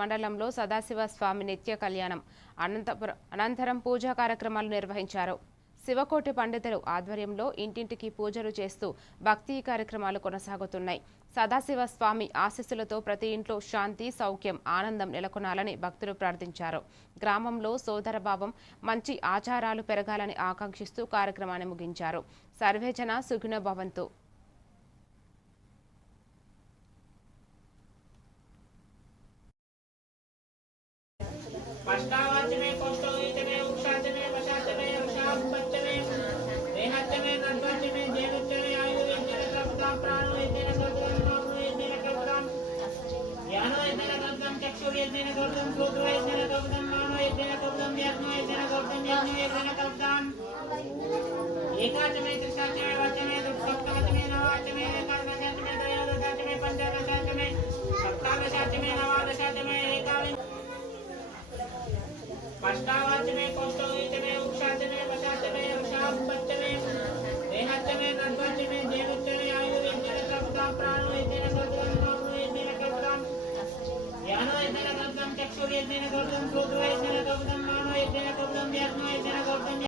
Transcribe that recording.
మండలంలో సదాశివ స్వామి నిత్య కళ్యాణం అనంతరం పూజా కార్యక్రమాలు నిర్వహించారు. శివకోటి పండితులు ఆధ్వర్యంలో ఇంటింటికి పూజలు చేస్తూ భక్తి కార్యక్రమాలు కొనసాగుతున్నాయి. సదాశివ స్వామి ఆశీస్సులతో ప్రతి ఇంట్లో శాంతి, సౌఖ్యం, ఆనందం నెలకొనాలని భక్తులు ప్రార్థించారు. గ్రామంలో సోదరభావం, మంచి ఆచారాలు పెరగాలని ఆకాంక్షిస్తూ కార్యక్రమాన్ని ముగించారు. సర్వేజన సుఖినో భవంతు. अष्टावाचमे कोष्ठोहितमे उक्षाचमे वशाचमे वशापच्चमे देहाचमे नद्वाचमे देवच्चमे आयुर्वेदेन कल्पतां प्राणोवेदेन कल्पतां नामोवेदेन कल्पतां ज्ञानोवेदेन कल्पतां चक्षुर्वेदेन कल्पतां श्रोत्रवेदेन कल्पतां मानोवेदेन कल्पतां व्यात्मवेदेन कल्पतां यज्ञवेदेन कल्पतां एकाचमे त्रिशाचमे वाचमे सप्तमचमे नवाचमे एकादशाचमे त्रयोदशाचमे पञ्चदशाचमे सप्तादशाचमे नवादशाचमे अष्टावाचमे कोष्ठोहितमे उक्षाचमे वशाचमे वशापच्चमे देहाचमे नद्वाचमे देवच्चमे आयुर्वेदेन कल्पतां प्राणोवेदेन कल्पतां नामोवेदेन कल्पतां ज्ञानोवेदेन कल्पतां चक्षुर्वेदेन कल्पतां श्रोत्रवेदेन कल्पतां मानोवेदेन कल्पतां व्यात्मवेदेन कल्पतां